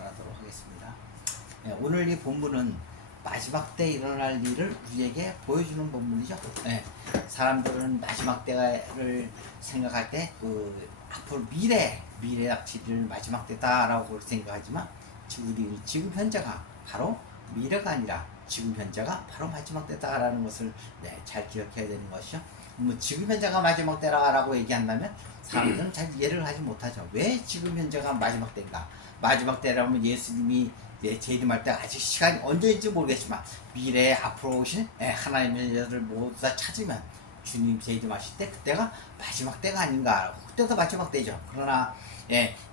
묵상하도록 하겠습니다. 오늘 이 본문은 마지막 때 일어날 일을 우리에게 보여주는 본문이죠. 사람들은 마지막 때를 생각할 때 앞으로 미래 닥칠 일을 마지막 때다라고 생각하지만 우리 지금 현재가 바로 미래가 아니라 지금 현재가 바로 마지막 때다라는 것을 잘 기억해야 되는 것이죠. 지금 현재가 마지막 때라고 얘기한다면 사람들은 잘 이해를 하지 못하죠. 왜 지금 현재가 마지막 때인가? 마지막 때라면 예수님이 재림할 때 아직 시간이 언제인지 모르겠지만 미래에 앞으로 오실 하나님의 자들을 모두 다 찾으면 주님 재림하실 때 그때가 마지막 때가 아닌가. 그때도 마지막 때죠. 그러나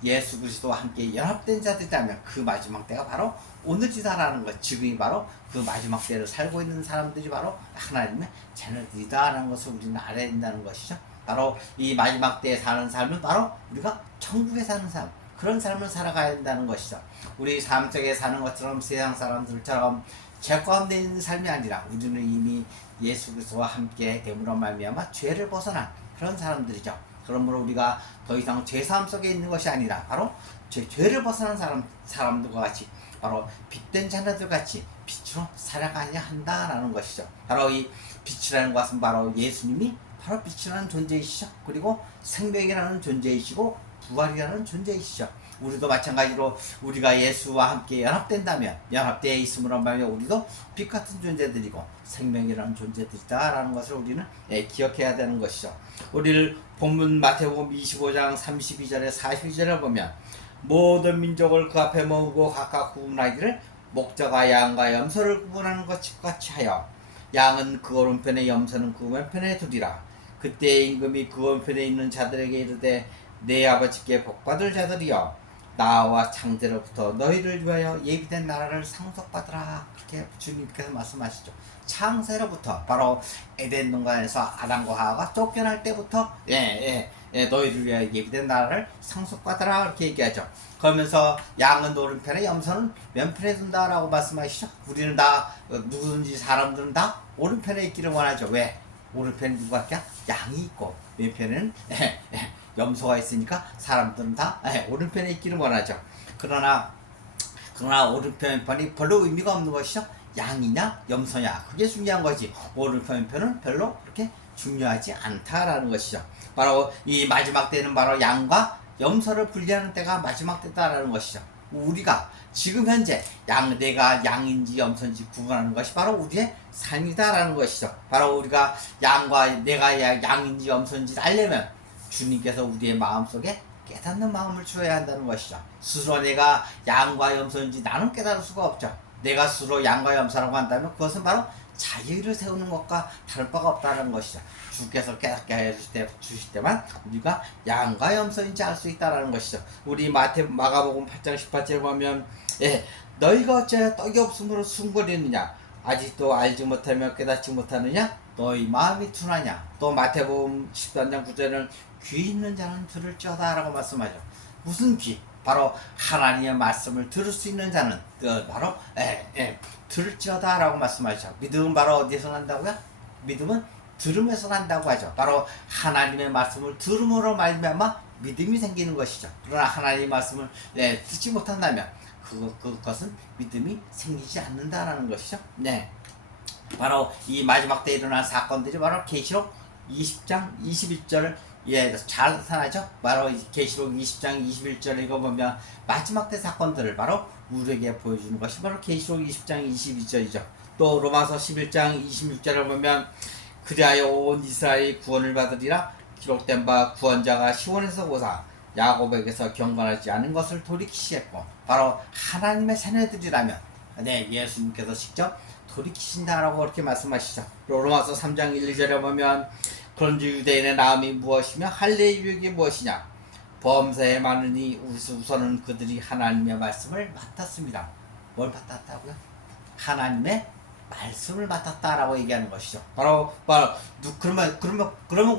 예수 그리스도와 함께 연합된 자들이라면 그 마지막 때가 바로 오늘이다라는 것, 지금이 바로 그 마지막 때를 살고 있는 사람들이 바로 하나님의 자녀들이다라는 것을 우리는 알아야 된다는 것이죠. 바로 이 마지막 때에 사는 삶은 바로 우리가 천국에 사는 삶, 그런 삶을 살아가야 된다는 것이죠. 우리 삶 속에 사는 것처럼 세상 사람들처럼 죄 가운데 있는 삶이 아니라 우리는 이미 예수 그리스도와 함께 됨으로 말미암아 죄를 벗어난 그런 사람들이죠. 그러므로 우리가 더 이상 죄사함 속에 있는 것이 아니라 바로 죄를 벗어난 사람들과 같이 바로 빛된 자녀들 같이 빛으로 살아가야 한다라는 것이죠. 바로 이 빛이라는 것은 바로 예수님이 바로 빛이라는 존재이시죠. 그리고 생명이라는 존재이시고 부활이라는 존재이시죠. 우리도 마찬가지로 우리가 예수와 함께 연합된다면 연합되어 있음으로 말하면 우리도 빛 같은 존재들이고 생명이라는 존재들이다라는 것을 우리는 기억해야 되는 것이죠. 우리를 본문 마태복음 25장 32절에 42절에 보면 모든 민족을 그 앞에 모으고 각각 구분하기를 목자가 양과 염소를 구분하는 것 같이 하여 양은 그 오른편에 염소는 그 왼편에 두리라. 그때 임금이 그 오른편에 있는 자들에게 이르되 내 아버지께 복받을 자들이여 나와 창세로부터 너희를 위하여 예비된 나라를 상속받으라. 그렇게 주님께서 말씀하시죠. 창세로부터 바로 에덴 동산에서 아담과 하와가 쫓겨날 때부터 너희를 위하여 예비된 나라를 상속받으라 그렇게 얘기하죠. 그러면서 양은 오른편에 염소는 왼편에 둔다라고 말씀하시죠. 우리는 다 누구든지 사람들은 다 오른편에 있기를 원하죠. 왜? 오른편에 누가 있냐? 양이 있고 왼편에는 염소가 있으니까 사람들은 다 오른편에 있기를 원하죠. 그러나 오른편 왼편이 별로 의미가 없는 것이죠. 양이냐 염소냐 그게 중요한 거지. 오른편 왼편은 별로 그렇게 중요하지 않다라는 것이죠. 바로 이 마지막 때는 바로 양과 염소를 분리하는 때가 마지막 때다라는 것이죠. 우리가 지금 현재 내가 양인지 염소인지 구분하는 것이 바로 우리의 삶이다라는 것이죠. 바로 우리가 내가 양인지 염소인지 알려면 주님께서 우리의 마음속에 깨닫는 마음을 주어야 한다는 것이죠. 스스로 내가 양과 염소인지 나는 깨달을 수가 없죠. 내가 스스로 양과 염소라고 한다면 그것은 바로 자유를 세우는 것과 다를 바가 없다는 것이죠. 주께서 깨닫게 해주실 때만 우리가 양과 염소인지 알 수 있다는 것이죠. 우리 마가복음 8장 18절에 보면 너희가 어찌하여 떡이 없으므로 숨거리느냐 아직도 알지 못하며 깨닫지 못하느냐 너희 마음이 둔하냐. 또 마태복음 13장 9절에는 귀 있는 자는 들을지어다 라고 말씀하죠. 무슨 귀? 바로 하나님의 말씀을 들을 수 있는 자는 바로 들을지어다 라고 말씀하죠. 믿음은 바로 어디에서 난다고요? 믿음은 들음에서 난다고 하죠. 바로 하나님의 말씀을 들음으로 말미암아 믿음이 생기는 것이죠. 그러나 하나님의 말씀을 듣지 못한다면 그것은 믿음이 생기지 않는다라는 것이죠. 바로 이 마지막 때 일어날 사건들이 바로 계시록 20장 21절을 잘 나타나죠. 바로 계시록 20장 21절을 읽어보면 마지막 때 사건들을 바로 우리에게 보여주는 것이 바로 계시록 20장 22절이죠. 또 로마서 11장 26절을 보면 그리하여 온 이스라엘이 구원을 받으리라. 기록된 바 구원자가 시온에서 오사 야곱에게서 경건하지 않은 것을 돌이키시했고 바로 하나님의 자녀들이라면 예수님께서 직접 돌이키신다라고 그렇게 말씀하시죠. 로마서 3장 1, 2절에 보면 그런즉 유대인의 나음이 무엇이며 할례의 유익이 무엇이냐 범사에 많으니 우선은 그들이 하나님의 말씀을 맡았습니다. 뭘 맡았다고요? 하나님의 말씀을 맡았다라고 얘기하는 것이죠. 바로 그러면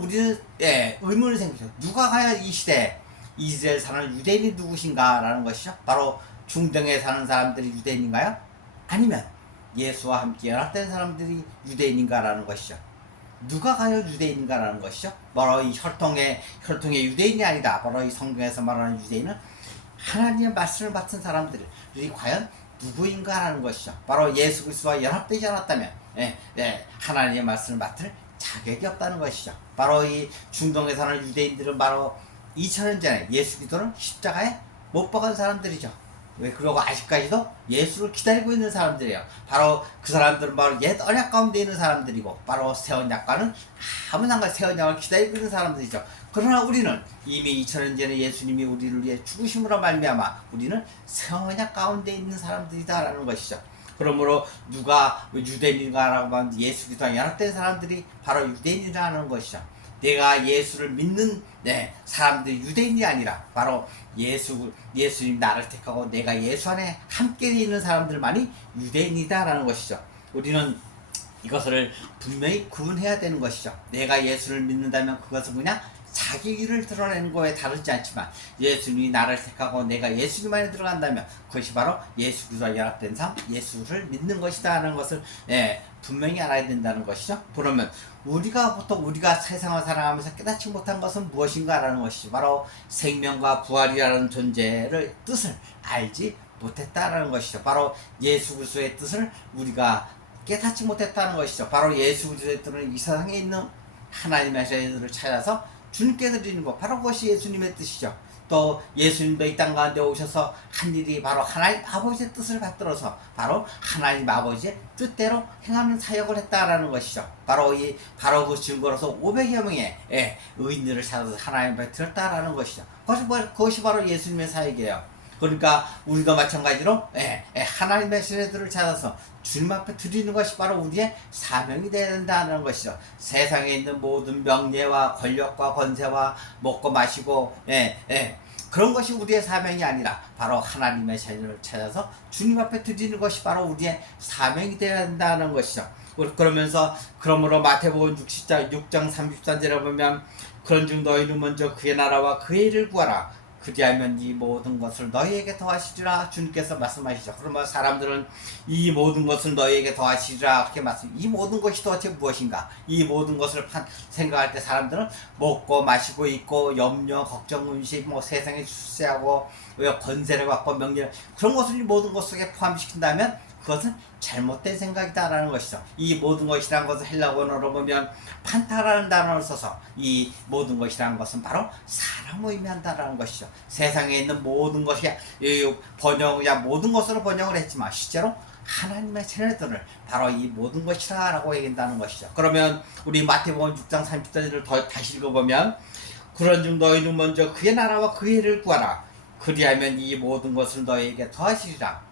우리는 의문이 생기죠. 누가 과연 이 시대에 이스라엘 사는 유대인이 누구신가라는 것이죠. 바로 중동에 사는 사람들이 유대인인가요? 아니면 예수와 함께 연합된 사람들이 유대인인가라는 것이죠. 누가 과연 유대인인가라는 것이죠. 바로 이 혈통의 유대인이 아니다. 바로 이 성경에서 말하는 유대인은 하나님의 말씀을 받은 사람들이 과연 누구인가라는 것이죠. 바로 예수 그리스도와 연합되지 않았다면 하나님의 말씀을 맡을 자격이 없다는 것이죠. 바로 이 중동에 사는 유대인들은 바로 2000년 전에 예수 그리스도를 십자가에 못 박은 사람들이죠. 왜 그러고 아직까지도 예수를 기다리고 있는 사람들이에요. 바로 그 사람들은 바로 옛 언약 가운데 있는 사람들이고, 바로 새 언약과는 아무 상관, 새 언약을 기다리고 있는 사람들이죠. 그러나 우리는 이미 2000년 전에 예수님이 우리를 위해 죽으심으로 말미암아 우리는 새 언약 가운데 있는 사람들이다라는 것이죠. 그러므로 누가 유대인인가라고 하면 예수 그리스도와 연합된 사람들이 바로 유대인이라는 것이죠. 내가 예수를 믿는 사람들이 유대인이 아니라 바로 예수님 나를 택하고 내가 예수 안에 함께 있는 사람들만이 유대인이다라는 것이죠. 우리는 이것을 분명히 구분해야 되는 것이죠. 내가 예수를 믿는다면 그것은 그냥 자기 일을 드러내는 거에 다르지 않지만, 예수님이 나를 택하고 내가 예수님 안에 들어간다면 그것이 바로 예수 그리스도와 연합된 삶, 예수를 믿는 것이다 하는 것을 분명히 알아야 된다는 것이죠. 그러면 우리가 세상을 살아가면서 깨닫지 못한 것은 무엇인가라는 것이죠. 바로 생명과 부활이라는 존재를 뜻을 알지 못했다라는 것이죠. 바로 예수 그리스도의 뜻을 우리가 깨닫지 못했다는 것이죠. 바로 예수 그리스도의 뜻은 이 세상에 있는 하나님의 자녀들을 찾아서 주님께 드리는 것, 바로 그것이 예수님의 뜻이죠. 또 예수님도 이 땅 가운데 오셔서 한 일이 바로 하나님 아버지의 뜻을 받들어서 바로 하나님 아버지의 뜻대로 행하는 사역을 했다라는 것이죠. 바로 그 증거로서 500여 명의 의인들을 찾아서 하나님 앞에 드렸다라는 것이죠. 그것이 바로 예수님의 사역이에요. 그러니까 우리가 마찬가지로 하나님의 자녀들을 찾아서 주님 앞에 드리는 것이 바로 우리의 사명이 되어야 된다는 것이죠. 세상에 있는 모든 명예와 권력과 권세와 먹고 마시고 그런 것이 우리의 사명이 아니라 바로 하나님의 자녀를 찾아서 주님 앞에 드리는 것이 바로 우리의 사명이 되어야 된다는 것이죠. 그러므로 마태복음 6장 33절에 보면, 그런즉 너희는 먼저 그의 나라와 그의 일을 구하라, 그리하면 이 모든 것을 너희에게 더하시리라 주님께서 말씀하시죠. 그러면 사람들은 이 모든 것을 너희에게 더하시리라 그렇게 이 모든 것이 도대체 무엇인가? 이 모든 것을 생각할 때 사람들은 먹고 마시고 있고 염려, 걱정, 음식, 세상에 출세하고 권세를 갖고 명예, 그런 것을 이 모든 것 속에 포함시킨다면 그것은 잘못된 생각이다라는 것이죠. 이 모든 것이라는 것을 헬라어로 보면 판타라는 단어를 써서 이 모든 것이라는 것은 바로 사람을 의미한다라는 것이죠. 세상에 있는 모든 것이 모든 것으로 번역을 했지만 실제로 하나님의 자녀들을 바로 이 모든 것이라고 얘기한다는 것이죠. 그러면 우리 마태복음 6장 30절을 다시 읽어보면, 그런즉 너희는 먼저 그의 나라와 그의 일을 구하라, 그리하면 이 모든 것을 너희에게 더하시리라.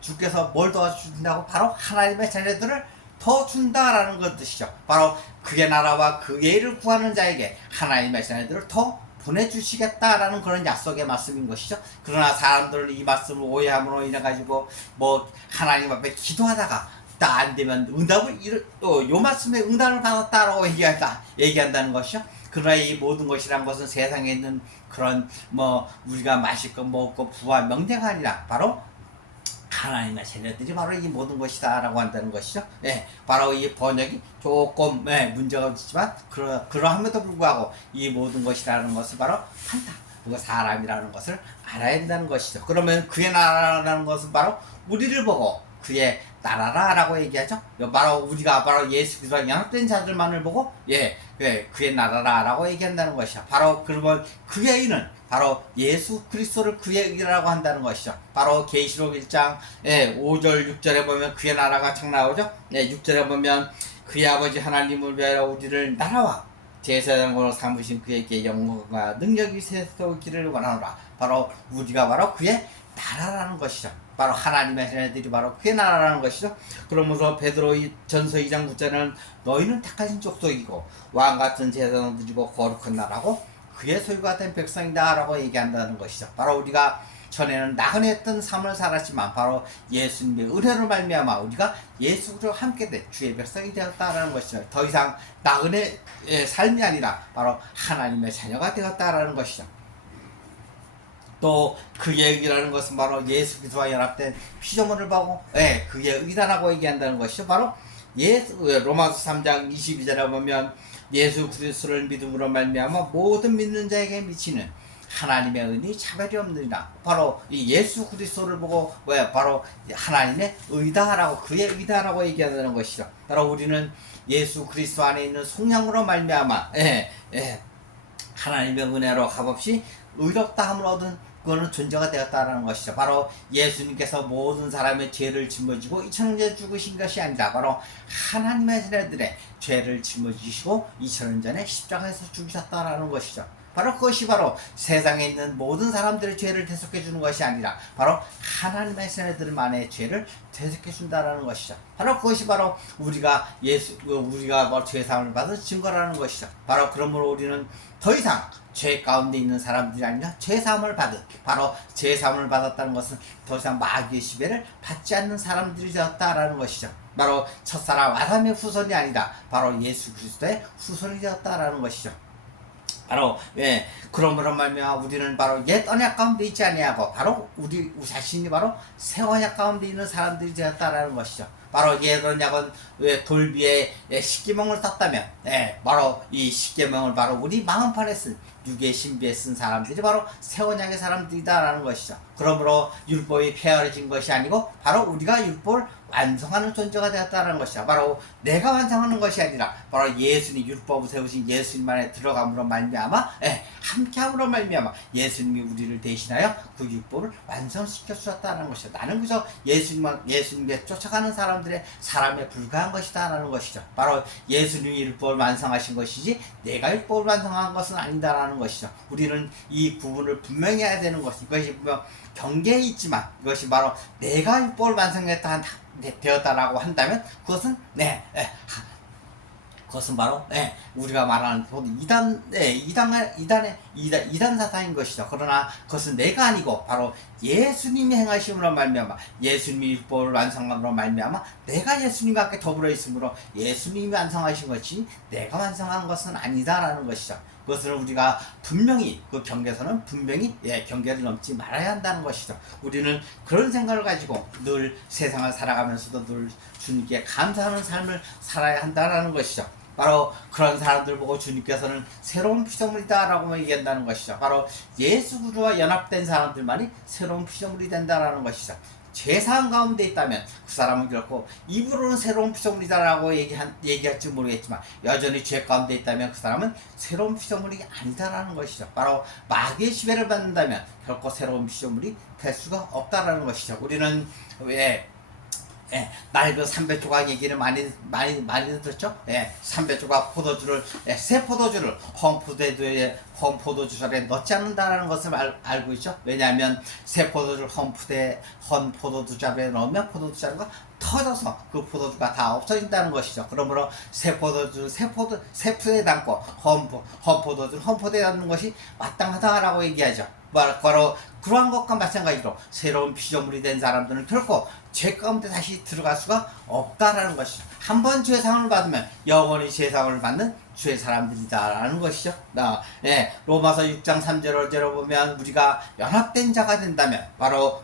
주께서 뭘 도와주신다고? 바로 하나님의 자녀들을 더 준다라는 것 뜻이죠. 바로 그의 나라와 그의 일을 구하는 자에게 하나님의 자녀들을 더 보내주시겠다라는 그런 약속의 말씀인 것이죠. 그러나 사람들은 이 말씀을 오해함으로 인해 가지고 하나님 앞에 기도하다가 다 안 되면 요 말씀에 응답을 받았다라고 얘기한다는 것이죠. 그러나 이 모든 것이란 것은 세상에 있는 그런 우리가 마실 것 먹고 부와 명예가 아니라 바로 하나님의 자녀들이 바로 이 모든 것이다 라고 한다는 것이죠. 바로 이 번역이 조금 문제가 있지만 그러함에도 불구하고 이 모든 것이라는 것을 바로 판타, 그리고 사람이라는 것을 알아야 된다는 것이죠. 그러면 그의 나라라는 것은 바로 우리를 보고 그의 나라라고 얘기하죠. 바로 우리가 바로 예수 그리스도와 연합된 자들만을 보고 그의 나라라고 얘기한다는 것이죠. 바로 그러면 그의 의는 바로 예수 그리스도를 그의 의라고 한다는 것이죠. 바로 계시록 1장 5절 6절에 보면 그의 나라가 책 나오죠. 6절에 보면 그의 아버지 하나님을 위하여 우리를 나라와 제사장으로 삼으신 그에게 영광과 능력이 세우기를 원하노라. 바로 우리가 바로 그의 나라라는 것이죠. 바로 하나님의 자녀들이 바로 그의 나라라는 것이죠. 그러면서 베드로 전서 2장 9절에는 너희는 택하신 족속이고 왕같은 제사장들이고 거룩한 나라고 그의 소유가 된 백성이다 라고 얘기한다는 것이죠. 바로 우리가 전에는 나그네였던 삶을 살았지만 바로 예수님의 은혜로 말미암아 우리가 예수로 함께 된 주의 백성이 되었다라는 것이죠. 더 이상 나그네의 삶이 아니라 바로 하나님의 자녀가 되었다라는 것이죠. 또 그의 의라는 것은 바로 예수 그리스도와 연합된 피조물을 보고 그의 의다라고 얘기한다는 것이죠. 바로 로마서 3장 22절에 보면 예수 그리스도를 믿음으로 말미암아 모든 믿는 자에게 미치는 하나님의 은이 차별이 없느니라. 바로 이 예수 그리스도를 보고 바로 하나님의 의다라고, 그의 의다라고 얘기하는 것이죠. 바로 우리는 예수 그리스도 안에 있는 속량으로 말미암아 하나님의 은혜로 값없이 의롭다 함을 얻은 그거는 존재가 되었다라는 것이죠. 바로 예수님께서 모든 사람의 죄를 짊어지고 이천년 죽으신 것이 아니라 바로 하나님의 자녀들의 죄를 짊어지시고 2000년 전에 십자가에서 죽으셨다라는 것이죠. 바로 그것이 바로 세상에 있는 모든 사람들의 죄를 대속해 주는 것이 아니라 바로 하나님의 자녀들만의 죄를 대속해 준다라는 것이죠. 바로 그것이 바로 우리가 우리가 죄사함을 받은 증거라는 것이죠. 바로 그러므로 우리는 더 이상 죄 가운데 있는 사람들이 아니라 죄사함을 받은, 바로 죄사함을 받았다는 것은 더 이상 마귀의 지배를 받지 않는 사람들이 되었다라는 것이죠. 바로 첫사람 아담의 후손이 아니라 바로 예수 그리스도의 후손이 되었다라는 것이죠. 바로 그러므로 말미암아 우리는 바로 옛 언약 가운데 있지 아니하고 바로 우리 자신이 바로 새 언약 가운데 있는 사람들이 되었다라는 것이죠. 바로 옛 언약은 돌비에 십계명을 땄다면 바로 이 십계명을 바로 우리 마음판에 쓴 육의 신비에 쓴 사람들이 바로 새 언약의 사람들이다라는 것이죠. 그러므로 율법이 폐허해진 것이 아니고 바로 우리가 율법을 완성하는 존재가 되었다는 것이야. 바로 내가 완성하는 것이 아니라 바로 예수님, 율법을 세우신 예수님 안에 들어감으로 말미암아 함께함으로 말미암아 예수님이 우리를 대신하여 그 율법을 완성시켜 주셨다는 것이야. 나는 그저 예수님께 쫓아가는 사람에 불과한 것이다라는 것이죠. 바로 예수님이 율법을 완성하신 것이지 내가 율법을 완성한 것은 아니다라는 것이죠. 우리는 이 구분을 분명히 해야 되는 것이, 이것이 분명 경계에 있지만 이것이 바로 내가 율법을 되었다라고 한다면 그것은 그것은 바로 우리가 말하는 이단 사상인 것이죠. 그러나 그것은 내가 아니고 바로 예수님이 행하심으로 말미암아 예수님이 율법을 완성함으로 말미암아 내가 예수님과 함께 더불어 있으므로 예수님이 완성하신 것이 내가 완성한 것은 아니다라는 것이죠. 그것을 우리가 분명히 그 경계선은 분명히 경계를 넘지 말아야 한다는 것이죠. 우리는 그런 생각을 가지고 늘 세상을 살아가면서도 늘 주님께 감사하는 삶을 살아야 한다는 것이죠. 바로 그런 사람들 보고 주님께서는 새로운 피조물이다라고 얘기한다는 것이죠. 바로 예수 그리스도와 연합된 사람들만이 새로운 피조물이 된다라는 것이죠. 죄사함 가운데 있다면 그 사람은 결코 입으로는 새로운 피조물이다라고 얘기할지 모르겠지만 여전히 죄 가운데 있다면 그 사람은 새로운 피조물이 아니다라는 것이죠. 바로 마귀의 지배를 받는다면 결코 새로운 피조물이 될 수가 없다라는 것이죠. 우리는 낡은 삼배조각 얘기를 많이 들었죠? 삼배조각 포도주를, 새 포도주를 홈포도주설에 넣지 않는다라는 것을 알고 있죠? 왜냐하면 새 포도주를 홈포도주설에 넣으면 포도주자루가 터져서 그 포도주가 다 없어진다는 것이죠. 그러므로 새 푸에 담고 홈포도주를 홈포도에 담는 것이 마땅하다라고 얘기하죠. 바로 그러한 것과 마찬가지로 새로운 피조물이 된 사람들은 결코 죄 가운데 다시 들어갈 수가 없다라는 것이죠. 한번 죄사함을 받으면 영원히 죄사함을 받는 주의 사람들이다라는 것이죠. 로마서 6장 3절을 보면 우리가 연합된 자가 된다면 바로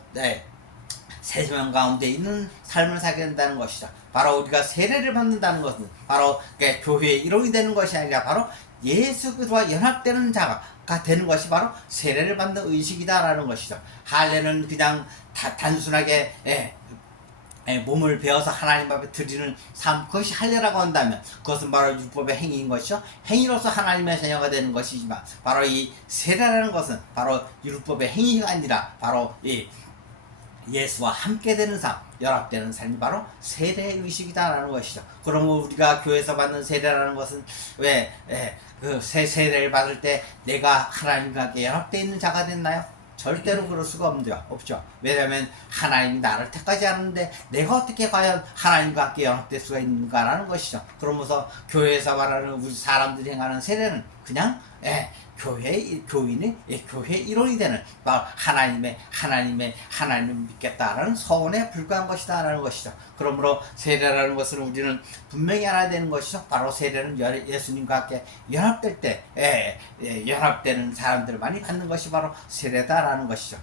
세명 가운데 있는 삶을 살게 된다는 것이죠. 바로 우리가 세례를 받는다는 것은 바로 교회의 일원이 되는 것이 아니라 바로 예수 그리스도와 연합되는 자가 되는 것이 바로 세례를 받는 의식이다라는 것이죠. 할례는 그냥 단순하게 몸을 베어서 하나님 앞에 드리는 삶, 그것이 할례라고 한다면 그것은 바로 율법의 행위인 것이죠. 행위로서 하나님의 자녀가 되는 것이지만 바로 이 세례라는 것은 바로 율법의 행위가 아니라 바로 이 예수와 함께 되는 삶, 연합되는 삶이 바로 세례의 의식이다라는 것이죠. 그러면 우리가 교회에서 받는 세례라는 것은 그 세례를 받을 때 내가 하나님과 함께 연합되어 있는 자가 됐나요? 절대로 그럴 수가 없죠. 왜냐하면 하나님이 나를 택하지 않았는데 내가 어떻게 과연 하나님과 함께 연합될 수가 있는가라는 것이죠. 그러면서 교회에서 말하는 우리 사람들이 행하는 세례는 그냥 교회의 일원이 되는 하나님을 믿겠다라는 서원에 불과한 것이다라는 것이죠. 그러므로 세례라는 것을 우리는 분명히 알아야 되는 것이죠. 바로 세례는 예수님과 함께 연합될 때 연합되는 사람들만이 받는 것이 바로 세례다라는 것이죠.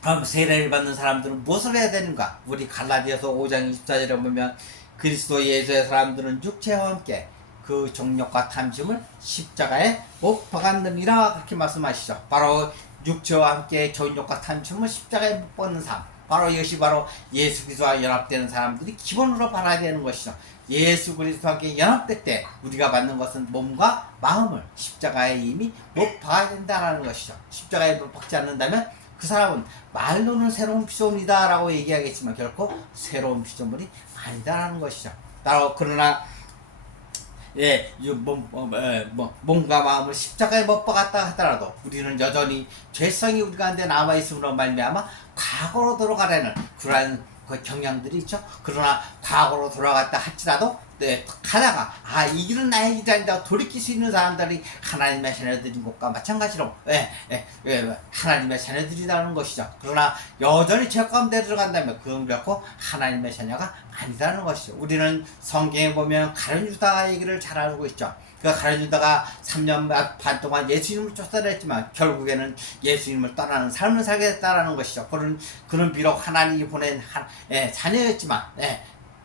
그럼 세례를 받는 사람들은 무엇을 해야 되는가? 우리 갈라디아서 5장 24절에 보면 그리스도 예수의 사람들은 육체와 함께 그 정욕과 탐심을 십자가에 못 박았느니라 그렇게 말씀하시죠. 바로 육체와 함께 정욕과 탐심을 십자가에 못 박는 삶, 바로 이것이 바로 예수 그리스도와 연합되는 사람들이 기본으로 바라야 되는 것이죠. 예수 그리스도와 함께 연합될 때 우리가 받는 것은 몸과 마음을 십자가에 이미 못 박아야 된다는 것이죠. 십자가에 못 박지 않는다면 그 사람은 말로는 새로운 피조물이다 라고 얘기하겠지만 결코 새로운 피조물이 아니다라는 것이죠. 바로 그러나 몸과 마음을 십자가에 못 박았다 하더라도 우리는 여전히 죄성이 우리 가운데 남아있음으로 말미암아 과거로 돌아가려는 그러한 그 경향들이 있죠. 그러나 과거로 돌아갔다 할지라도 가다가 이 길은 나의 길이 아니다 돌이킬 수 있는 사람들이 하나님의 자녀들인 것과 마찬가지로 하나님의 자녀들이라는 것이죠. 그러나 여전히 죄 가운데 들어간다면 그건 결코 하나님의 자녀가 아니라는 것이죠. 우리는 성경에 보면 가룟 유다 얘기를 잘 알고 있죠. 그 가룟 유다가 3년 반 동안 예수님을 쫓아냈지만 결국에는 예수님을 떠나는 삶을 살게 됐다라는 것이죠. 그는 비록 하나님이 보낸 자녀였지만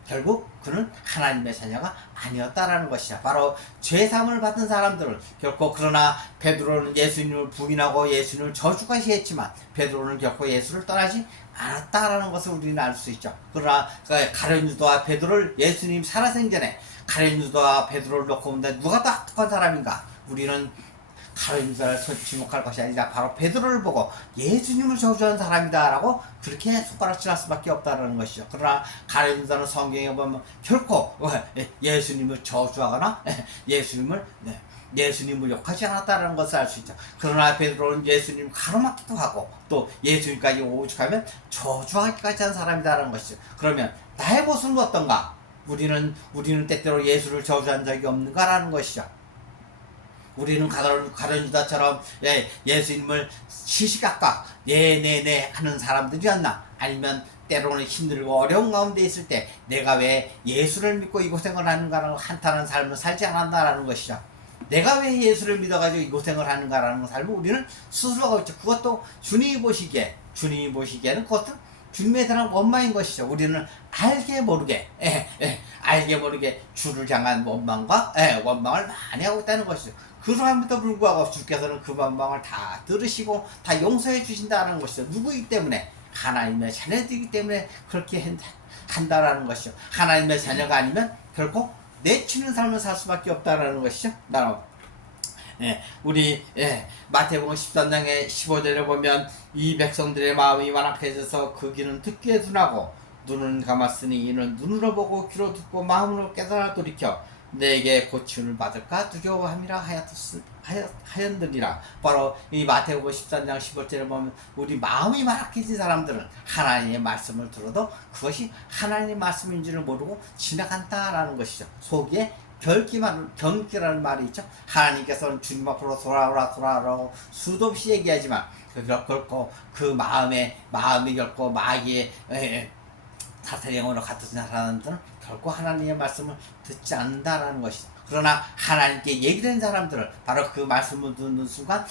결국 그는 하나님의 자녀가 아니었다라는 것이죠. 바로 죄사함을 받은 사람들은 결코 그러나 베드로는 예수님을 부인하고 예수님을 저주까지 했지만 베드로는 결코 예수를 떠나지 않았다라는 것을 우리는 알 수 있죠. 그러나 가룟 유다와 베드로를 예수님 살아생전에 가룟 유다와 베드로를 놓고 본다 누가 더 악한 사람인가? 우리는 가룟 유다를 지목할 것이 아니라 바로 베드로를 보고 예수님을 저주한 사람이다라고 그렇게 손가락질할 수밖에 없다는 것이죠. 그러나 가룟 유다는 성경에 보면 결코 예수님을 저주하거나 예수님을 욕하지 않았다는 것을 알 수 있죠. 그러나 베드로는 예수님 가로막기도 하고 또 예수님까지 오죽하면 저주하기까지 한 사람이다라는 것이죠. 그러면 나의 모습은 어떤가? 우리는 때때로 예수를 저주한 적이 없는가라는 것이죠. 우리는 가룟 유다처럼 예수님을 시시각각 네네네 하는 사람들이었나? 아니면 때로는 힘들고 어려운 가운데 있을 때 내가 왜 예수를 믿고 이 고생을 하는가라는 한탄한 삶을 살지 않았나라는 것이죠. 내가 왜 예수를 믿어가지고 이 고생을 하는가라는 삶을 우리는 스스로 하고 있죠. 그것도 주님이 보시기에는 그것도 주님에 대한 원망인 것이죠. 우리는 알게 모르게 주를 향한 원망을 많이 하고 있다는 것이죠. 그러함에도 불구하고 주께서는 그 원망을 다 들으시고 다 용서해 주신다는 것이죠. 누구이기 때문에? 하나님의 자녀들이기 때문에 그렇게 한다라는 것이죠. 하나님의 자녀가 아니면 결코 내치는 삶을 살 수밖에 없다라는 것이죠. 우리 마태복음 13장의 15절에 보면 이 백성들의 마음이 완악해져서 그 귀는 듣기에 둔하고 눈은 감았으니 이는 눈으로 보고 귀로 듣고 마음으로 깨달아 돌이켜 내게 고침을 받을까 두려워함이라 하였느니라. 바로 이 마태복음 13장 15절에 보면 우리 마음이 완악해진 사람들은 하나님의 말씀을 들어도 그것이 하나님의 말씀인 줄을 모르고 지나간다라는 것이죠. 속에 경기라는 말이 있죠. 하나님께서는 주님 앞으로 돌아오라고 수도 없이 얘기하지만 결코 그 마음이 결코 마귀의 사슬형으로 같은 사람들은 결코 하나님의 말씀을 듣지 않는다라는 것이죠. 그러나 하나님께 얘기된 사람들은 바로 그 말씀을 듣는 순간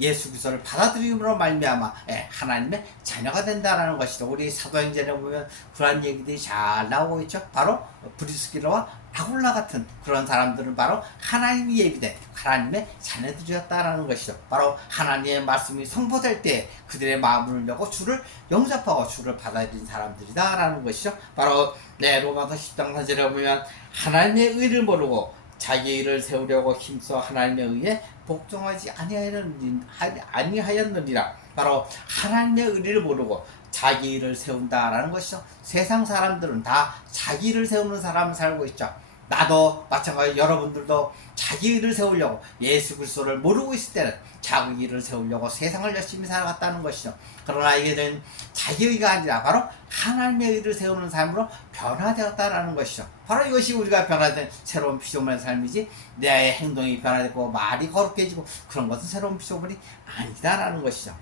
예수 그리스도를 받아들임으로 말미암아 하나님의 자녀가 된다라는 것이죠. 우리 사도행전에 보면 그러한 얘기들이 잘 나오고 있죠. 바로 브리스길라와 아굴라 같은 그런 사람들은 바로 하나님이 예비된 하나님의 자녀들이었다라는 것이죠. 바로 하나님의 말씀이 선포될 때 그들의 마음을 열고 주를 영접하고 주를 받아들인 사람들이다라는 것이죠. 바로 로마서 10장 4절에 보면 하나님의 의를 모르고 자기 의를 세우려고 힘써 하나님의 의에 복종하지 아니하였느니라. 바로 하나님의 의를 모르고 자기 의를 세운다라는 것이죠. 세상 사람들은 다 자기 의를 세우는 사람을 살고 있죠. 나도 마찬가지, 여러분들도 자기 의를 세우려고 예수 그리스도를 모르고 있을 때는 자기 의를 세우려고 세상을 열심히 살아갔다는 것이죠. 그러나 이게 된 자기 의가 아니라 바로 하나님의 의를 세우는 삶으로 변화되었다라는 것이죠. 바로 이것이 우리가 변화된 새로운 피조물의 삶이지, 내 행동이 변화되고 말이 거룩해지고 그런 것은 새로운 피조물이 아니다라는 것이죠.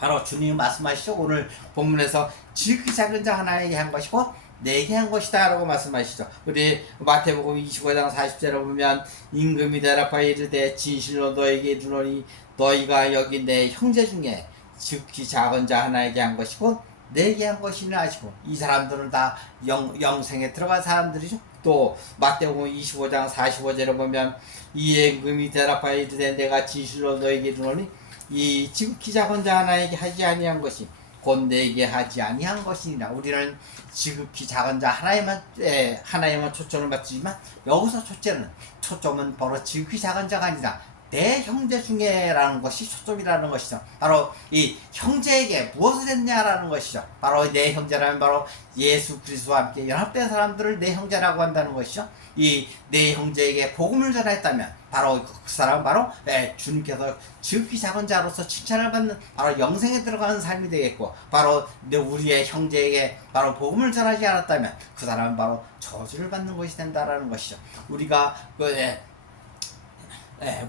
바로 주님이 말씀하시죠. 오늘 본문에서 지극히 작은 자 하나에게 한 것이고 내게 한 것이다 라고 말씀하시죠. 우리 마태복음 25장 40절에 보면 임금이 대답하여 이르되 진실로 너에게 이르노니 너희가 여기 내 형제 중에 지극히 작은 자 하나에게 한 것이고 내게 한 것이니 아시고. 이 사람들은 다 영생에 들어간 사람들이죠. 또 마태복음 25장 45절에 보면 이에 임금이 대답하여 이르되 내가 진실로 너에게 이르노니 이 지극히 작은 자 하나에게 하지 아니한 것이 곧 내게 하지 아니한 것이니라. 우리는 지극히 작은 자 하나에만 초점을 맞추지만 여기서 초점은 바로 지극히 작은 자가 아니라 내 형제 중에라는 것이 초점이라는 것이죠. 바로 이 형제에게 무엇을 했냐라는 것이죠. 바로 내 형제라면 바로 예수 그리스도와 함께 연합된 사람들을 내 형제라고 한다는 것이죠. 이 내 형제에게 복음을 전했다면 바로 그 사람은 바로 주님께서 지극히 작은 자로서 칭찬을 받는 바로 영생에 들어가는 삶이 되겠고, 바로 우리의 형제에게 바로 복음을 전하지 않았다면 그 사람은 바로 저주를 받는 것이 된다라는 것이죠. 우리가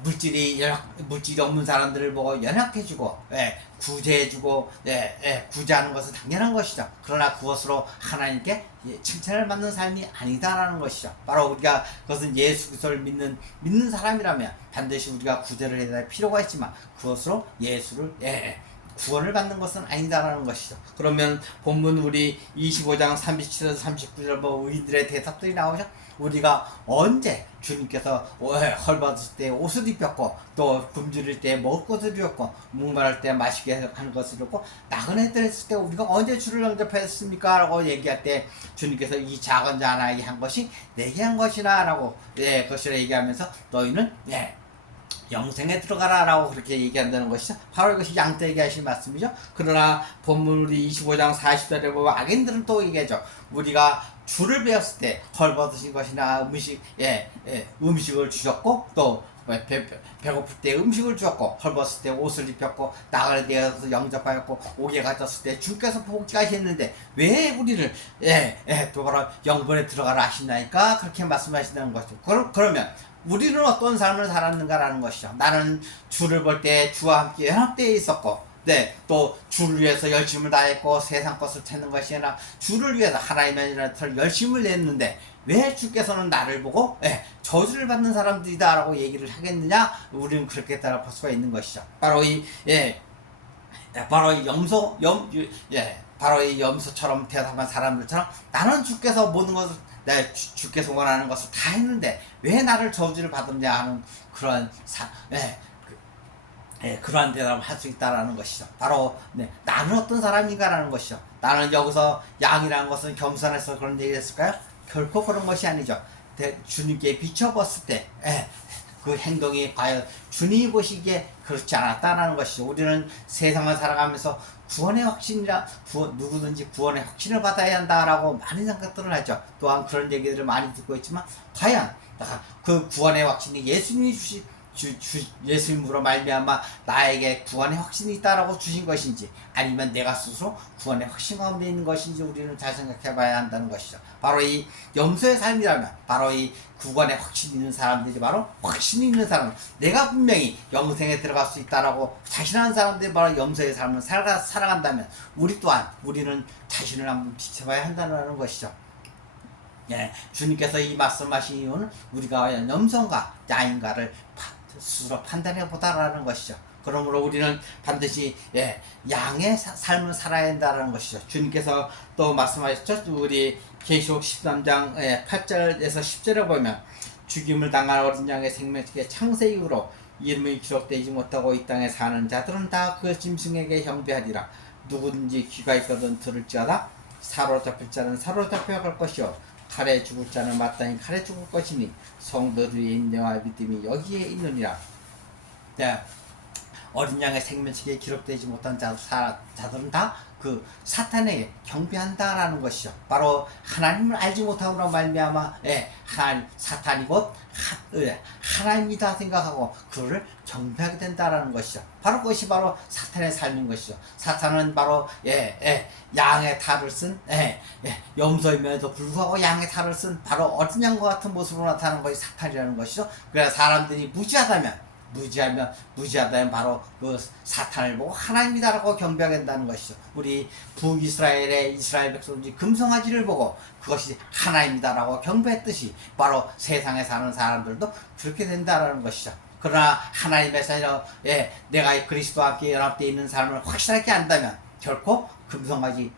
물질이 없는 사람들을 보고 연약해주고 구제해주고 구제하는 것은 당연한 것이죠. 그러나 그것으로 하나님께 칭찬을 받는 삶이 아니다라는 것이죠. 바로 우리가 그것은 예수 그리스도를 믿는 사람이라면 반드시 우리가 구제를 해야 할 필요가 있지만 그것으로 예수를 구원을 받는 것은 아니다라는 것이죠. 그러면 본문 우리 25장 37에서 39절 의인들의 대답들이 나오죠. 우리가 언제 주님께서 헐벗을 때 옷을 입혔고, 또 굶주릴 때 먹을 것을 주었고, 목마를 때 마시게 하는 것을 줬고, 나그네 들었을 때 우리가 언제 주를 영접했습니까? 라고 얘기할 때 주님께서 이 작은 자 하나에게 한 것이 내게 한 것이나 라고 그것을 얘기하면서 너희는 영생에 들어가라 라고 그렇게 얘기한다는 것이죠. 바로 이것이 양떼에게 하신 말씀이죠. 그러나 본문 우리 25장 40절에 보면 악인들은 또 얘기하죠. 우리가 주를 배웠을 때 헐벗으신 것이나 음식을 주셨고, 또 배고플 때 음식을 주었고, 헐벗을 때 옷을 입혔고, 나그네 되어서 영접하였고, 옥에 갇혔을 때 주께서 복지하셨는데 왜 우리를 또 바로 영분에 들어가라 하시나이까 그렇게 말씀하신다는 거죠. 그러면 우리는 어떤 삶을 살았는가라는 것이죠. 나는 주를 볼 때 주와 함께 연합되어 있었고, 또 주를 위해서 열심을 다했고 세상 것을 찾는 것이 아니라 주를 위해서 하나님의 일을 열심을 냈는데 왜 주께서는 나를 보고 저주를 받는 사람들이다 라고 얘기를 하겠느냐? 우리는 그렇게 따라볼 수가 있는 것이죠. 바로 바로 이 염소처럼 대답한 사람들처럼 나는 주께서 모든 것을 주께서 원하는 것을 다 했는데 왜 나를 저주를 받느냐 하는 그러한 대답을 할 수 있다라는 것이죠. 바로 나는 어떤 사람인가라는 것이죠. 나는 여기서 양이라는 것은 겸손해서 그런 얘기를 했을까요? 결코 그런 것이 아니죠. 주님께 비춰봤을 때 그 행동이 과연 주님이 보시기에 그렇지 않았다라는 것이죠. 우리는 세상을 살아가면서 구원의 확신이라 누구든지 구원의 확신을 받아야 한다라고 많은 생각들을 하죠. 또한 그런 얘기들을 많이 듣고 있지만 과연 그 구원의 확신이 예수님이 예수님으로 말미암아 나에게 구원의 확신이 있다라고 주신 것인지, 아니면 내가 스스로 구원의 확신 가운데 있는 것인지 우리는 잘 생각해 봐야 한다는 것이죠. 바로 이 염소의 삶이라면 바로 이 구원의 확신이 있는 사람들이 바로 확신이 있는 사람, 내가 분명히 영생에 들어갈 수 있다라고 자신하는 사람들이 바로 염소의 삶을 살아간다면 우리는 자신을 한번 비춰봐야 한다는 것이죠. 주님께서 이 말씀하신 이유는 우리가 염소인가 양인가를 스스로 판단해 보다라는 것이죠. 그러므로 우리는 반드시 양의 삶을 살아야 한다는 것이죠. 주님께서 또 말씀하셨죠. 우리 계시록 13장 8절에서 10절에 보면 죽임을 당한 어린 양의 생명책에 창세 이후로 이름이 기록되지 못하고 이 땅에 사는 자들은 다 그 짐승에게 형배하리라. 누구든지 귀가 있거든 들을지어다. 사로잡힐 자는 사로잡혀 갈 것이요 칼에 죽을 자는 마땅히 칼에 죽을 것이니 성도들의 인내와 믿음이 여기에 있느니라. 어린 양의 생명책에 기록되지 못한 자들은 다 그 사탄에게 경배한다라는 것이죠. 바로 하나님을 알지 못함으로 말미암아 사탄이 곧 하나님이다 생각하고 그를 경배하게 된다라는 것이죠. 바로 그것이 바로 사탄의 삶인 것이죠. 사탄은 바로 양의 탈을 쓴 염소임에도 불구하고 양의 탈을 쓴 바로 어린 양과 같은 모습으로 나타나는 것이 사탄이라는 것이죠. 그래서 사람들이 무지하다면 바로 그 사탄을 보고 하나님이다라고 경배하게 된다는 것이죠. 우리 북이스라엘의 이스라엘 백성들이 금송아지를 보고 그것이 하나님이다라고 경배했듯이 바로 세상에 사는 사람들도 그렇게 된다라는 것이죠. 그러나 하나님의 자녀 내가 그리스도와 함께 연합되어 있는 삶을 확실하게 안다면 결코 금송아지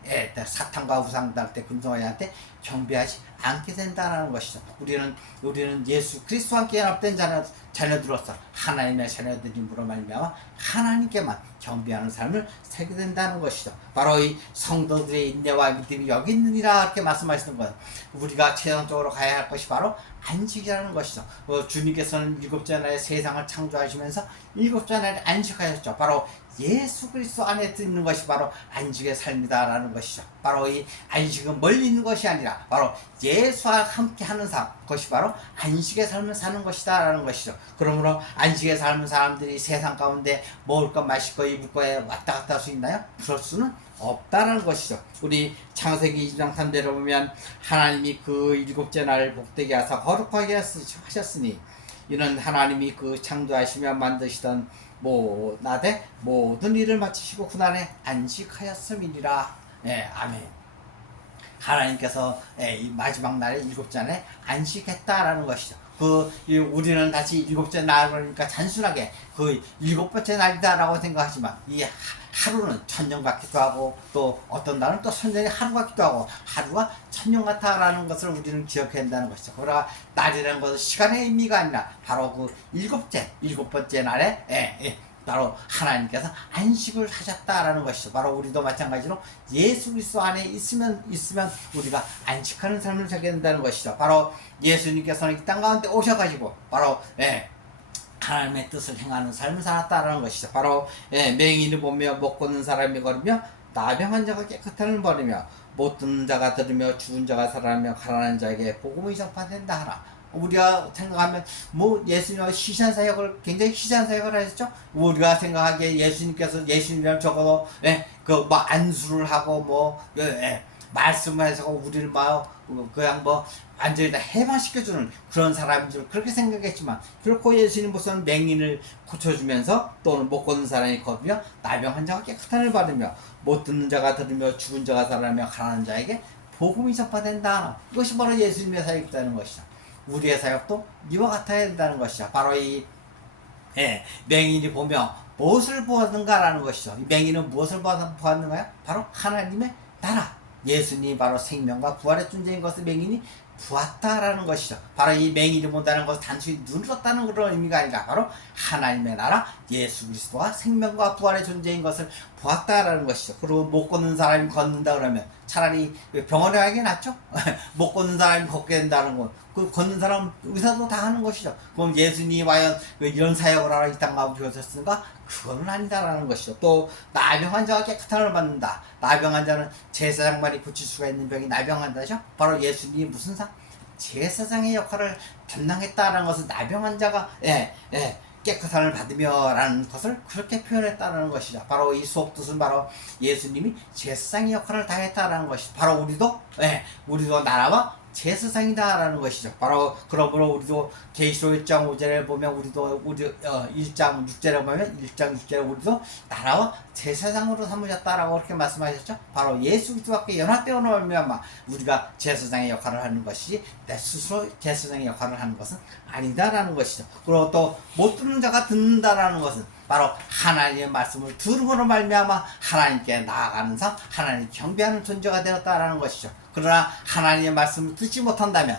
사탄과 우상들한테 금송아지한테 경배하지 않게 된다는 것이죠. 우리는 예수 그리스도와 함께 연합된 자녀들로서 하나님의 자녀들임으로 말미암아 하나님께만 경배하는 삶을 살게 된다는 것이죠. 바로 이 성도들의 인내와 믿음이 여기 있느니라 이렇게 말씀하시는 것. 우리가 최종적으로 가야 할 것이 바로 안식이라는 것이죠. 주님께서는 일곱째 날에 세상을 창조하시면서 일곱째 날에 안식하셨죠. 바로 예수 그리스도 안에 있는 것이 바로 안식의 삶이다라는 것이죠. 바로 이 안식은 멀리 있는 것이 아니라 바로 예수와 함께 하는 삶, 그것이 바로 안식의 삶을 사는 것이다라는 것이죠. 그러므로 안식의 삶은 사람들이 세상 가운데 먹을 것, 마실 것, 입을 거에 왔다 갔다 할 수 있나요? 그럴 수는 없다라는 것이죠. 우리 창세기 20장 3절에 보면 하나님이 그 일곱째 날을 복되게 하사 거룩하게 하셨으니 이는 하나님이 그 창조하시며 만드시던 나되 모든 일을 마치시고 그날에 안식하였음이니라. 아멘. 하나님께서 이 마지막 날에 일곱째 날에 안식했다라는 것이죠. 우리는 다시 일곱째 날 그러니까 단순하게 그 일곱 번째 날이다라고 생각하지만 이 하루는 천년 같기도 하고 또 어떤 날은 또 천년이 하루 같기도 하고 하루가 천년 같다라는 것을 우리는 기억해야 한다는 것이죠. 그러나 날이라는 것은 시간의 의미가 아니라 바로 그 일곱 번째 날에 바로 하나님께서 안식을 하셨다라는 것이죠. 바로 우리도 마찬가지로 예수 그리스도 안에 있으면 우리가 안식하는 삶을 살게 된다는 것이죠. 바로 예수님께서는 이 땅 가운데 오셔가지고 바로 하나님의 뜻을 행하는 삶을 살았다라는 것이죠. 바로 맹인을 보며 못 걷는 사람이 걸으며 나병한 자가 깨끗한 을 버리며 못 듣는 자가 들으며 죽은 자가 살아나며 가난한 자에게 복음을 전파된다 하라. 우리가 생각하면 예수님은 굉장히 희시한 사역을 하셨죠. 우리가 생각하기에 예수님이랑 적어도 안수를 하고 말씀을 해서 우리를 그냥 완전히 다 해방시켜주는 그런 사람들 그렇게 생각했지만 결코 예수님 무슨 맹인을 고쳐주면서 또는 못 걷는 사람이 걸으며 나병 환자가 깨끗한 을 받으며 못 듣는 자가 들으며 죽은 자가 살아나며 가난한 자에게 복음이 전파된다. 이것이 바로 예수님의 사역이라는 것이죠. 우리의 사역도 이와 같아야 된다는 것이죠. 바로 이 맹인이 보며 무엇을 보았는가라는 것이죠. 이 맹인은 무엇을 보았는가요? 바로 하나님의 나라. 예수님이 바로 생명과 부활의 존재인 것을 맹인이 보았다라는 것이죠. 바로 이 맹인이 본다는 것은 단순히 눈을 떴다는 그런 의미가 아니라 바로 하나님의 나라 예수 그리스도가 생명과 부활의 존재인 것을 보았다라는 것이죠. 그리고 못 걷는 사람이 걷는다 그러면 차라리 병원에 가는 게 낫죠. 못 걷는 사람이 걷게 된다는 건 그 걷는 사람 의사도 다 하는 것이죠. 그럼 예수님이 과연 이런 사역을 하러 이 땅 가운데 오셨을까? 그거는 아니다라는 것이죠. 또 나병 환자가 깨끗함을 받는다. 나병 환자는 제사장만이 고칠 수가 있는 병이 나병 환자죠. 바로 예수님이 무슨 제사장의 역할을 담당했다라는 것을 나병 환자가 깨끗함을 받으며 라는 것을 그렇게 표현했다는 것이죠. 바로 이 수업 뜻은 바로 예수님이 제사장의 역할을 다했다라는 것이죠. 바로 우리도 나라와 제사장이다라는 것이죠. 바로 그러므로 우리도 계시록 1장 5절에 보면 1장 6절에 보면 1장 6절에 우리도 나라와 제사장으로 삼으셨다라고 그렇게 말씀하셨죠. 바로 예수 그리스도와 연합되어 말미암아 우리가 제사장의 역할을 하는 것이지 내 스스로 제사장의 역할을 하는 것은 아니다라는 것이죠. 그리고 또 못 듣는 자가 듣는다라는 것은 바로 하나님의 말씀을 들음으로 말미암아 하나님께 나아가는 삶, 하나님 경배하는 존재가 되었다라는 것이죠. 그러나 하나님의 말씀을 듣지 못한다면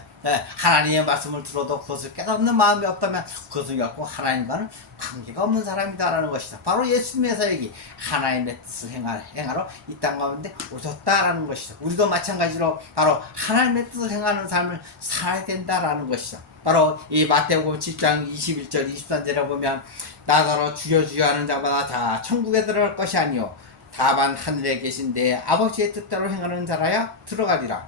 하나님의 말씀을 들어도 그것을 깨닫는 마음이 없다면 그것은 결코 하나님과는 관계가 없는 사람이다라는 것이다. 바로 예수님의 사역이 하나님의 뜻을 행하러 이 땅 가운데 오셨다라는 것이죠. 우리도 마찬가지로 바로 하나님의 뜻을 행하는 삶을 살아야 된다라는 것이죠. 바로 이 마태복음 7장 21절 23절에 보면 나더러 주여 주여 하는 자마다 다 천국에 들어갈 것이 아니요 다만 하늘에 계신 내 아버지의 뜻대로 행하는 자라야 들어가리라.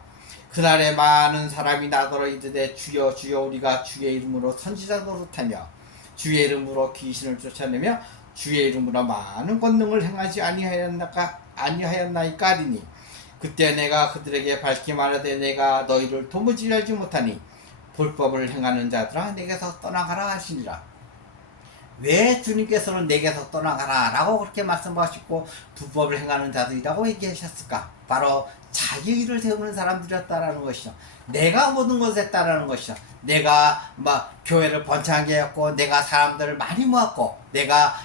그날에 많은 사람이 나더러 이르되 주여 주여 우리가 주의 이름으로 선지자 노릇하며 주의 이름으로 귀신을 쫓아내며 주의 이름으로 많은 권능을 행하지 아니하였나이까 하리니 그때 내가 그들에게 밝히 말하되 내가 너희를 도무지 알지 못하니 불법을 행하는 자들아 내게서 떠나가라 하시니라. 왜 주님께서는 내게서 떠나가라 라고 그렇게 말씀하시고 불법을 행하는 자들이라고 얘기하셨을까? 바로 자기 일을 세우는 사람들이었다라는 것이죠. 내가 모든 것을 했다라는 것이죠. 내가 교회를 번창하게 했고 내가 사람들을 많이 모았고 내가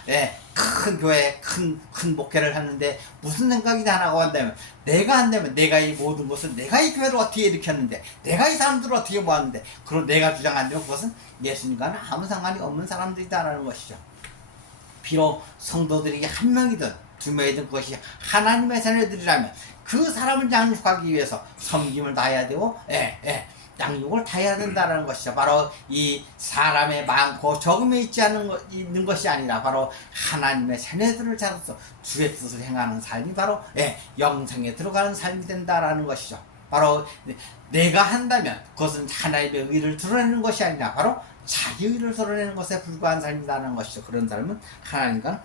큰 교회 큰 목회를 하는데 무슨 생각이 나라고 한다면 내가 한다면 내가 이 모든 것을 내가 이 교회를 어떻게 일으켰는데 내가 이 사람들을 어떻게 모았는데 그럼 내가 주장한다면 그것은 예수님과는 아무 상관이 없는 사람들이다라는 것이죠. 비록 성도들이 한 명이든 두 명이든 그것이 하나님의 자녀들이라면 그 사람을 양육하기 위해서 섬김을 다해야 되고 양육을 다해야 된다는 것이죠. 바로 이 사람의 많고 적음에 있는 것이 아니라 바로 하나님의 자녀들을 자라서 주의 뜻을 행하는 삶이 바로 영생에 들어가는 삶이 된다라는 것이죠. 바로 내가 한다면 그것은 하나님의 의를 드러내는 것이 아니라 바로 자기 의를 드러내는 것에 불과한 삶이라는 것이죠. 그런 삶은 하나님과는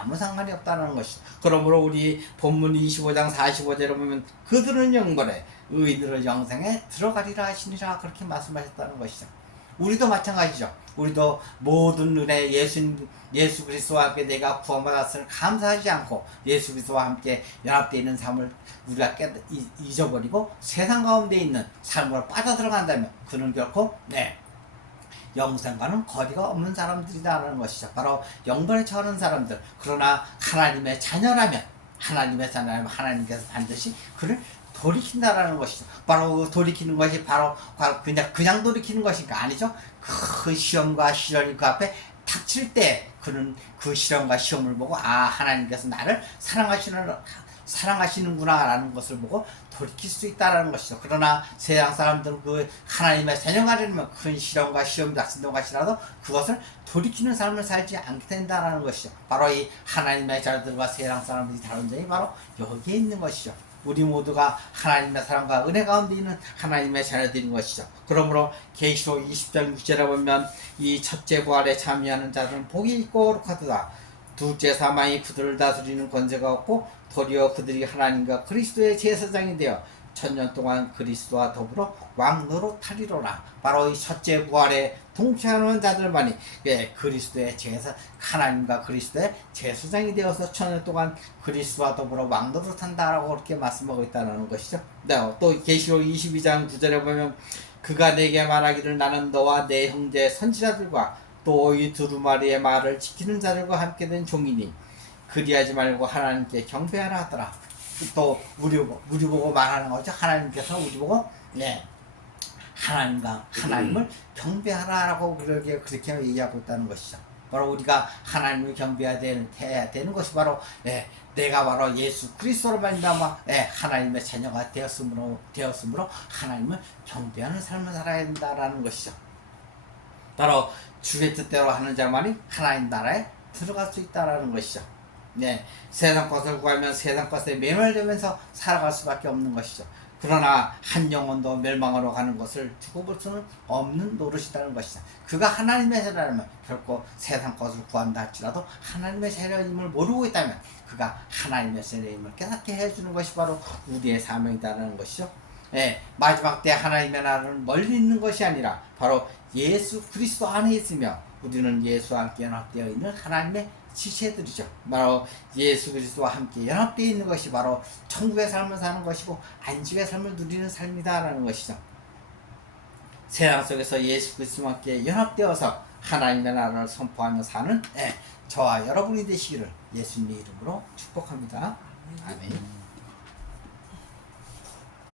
아무 상관이 없다는 것이죠. 그러므로 우리 본문 25장 45절에 보면 그들은 영벌에 의인들은 영생에 들어가리라 하시니라 그렇게 말씀하셨다는 것이죠. 우리도 마찬가지죠. 우리도 모든 은혜 예수 그리스도와 함께 내가 구원받았을 감사하지 않고 예수 그리스도와 함께 연합되어 있는 삶을 우리가 잊어버리고 세상 가운데 있는 삶으로 빠져들어간다면 그는 결코 영생과는 거리가 없는 사람들이다라는 것이죠. 바로 영벌에 처하는 사람들. 그러나 하나님의 자녀라면 하나님께서 반드시 그를 돌이킨다라는 것이죠. 바로 돌이키는 것이 바로 그냥 돌이키는 것인가? 아니죠. 그 시험과 시련이 그 앞에 닥칠 때 그는 그 시련과 시험을 보고 하나님께서 나를 사랑하시는구나 라는 것을 보고 돌이킬 수 있다는 것이죠. 그러나 세상 사람들은 그 하나님의 자녀가 되면 큰 시련과 시험이 닥친다고 하시라도 그것을 돌이키는 삶을 살지 않게 된다는 것이죠. 바로 이 하나님의 자녀들과 세상 사람들이 다른 점이 바로 여기에 있는 것이죠. 우리 모두가 하나님의 사랑과 은혜 가운데 있는 하나님의 자녀들인 것이죠. 그러므로 계시록 20장 6절에 보면 이 첫째 부활에 참여하는 자들은 복이 있고 거룩하도다. 둘째 사망이 그들을 다스리는 권세가 없고 도리어 그들이 하나님과 그리스도의 제사장이 되어 천년 동안 그리스도와 더불어 왕노릇하리로라. 바로 이 첫째 부활에 동참하는 자들만이 그리스도의 하나님과 그리스도의 제사장이 되어서 천년 동안 그리스도와 더불어 왕노릇한다라고 그렇게 말씀하고 있다는 것이죠. 또 계시록 22장 9절에 보면 그가 내게 말하기를 나는 너와 내 형제 선지자들과 또 이 두루마리의 말을 지키는 자들과 함께 된 종이니 그리하지 말고 하나님께 경배하라 하더라. 또 우리 보고 말하는 거죠. 하나님께서 우리 보고 하나님을 경배하라라고 그렇게 얘기하고 있다는 것이죠. 바로 우리가 하나님을 경배해야 되는 것이 바로 내가 바로 예수 그리스도로 말미암아 하나님의 자녀가 되었으므로 하나님을 경배하는 삶을 살아야 된다라는 것이죠. 바로 주의 뜻대로 하는 자만이 하나님 나라에 들어갈 수 있다라는 것이죠. 세상 것을 구하면 세상 것에 매몰되면서 살아갈 수밖에 없는 것이죠. 그러나 한 영혼도 멸망으로 가는 것을 두고 볼 수는 없는 노릇이라는 것이죠. 그가 하나님의 자녀라면 결코 세상 것을 구한다 할지라도 하나님의 자녀임을 모르고 있다면 그가 하나님의 자녀임을 깨닫게 해주는 것이 바로 우리의 사명이다라는 것이죠. 마지막 때 하나님의 나라는 멀리 있는 것이 아니라 바로 예수 그리스도 안에 있으며 우리는 예수와 함께 연합되어 있는 하나님의 지체들이죠. 바로 예수 그리스도와 함께 연합되어 있는 것이 바로 천국의 삶을 사는 것이고 안식의 삶을 누리는 삶이다라는 것이죠. 세상 속에서 예수 그리스도와 함께 연합되어서 하나님의 나라를 선포하며 사는 저와 여러분이 되시기를 예수님의 이름으로 축복합니다. 아멘.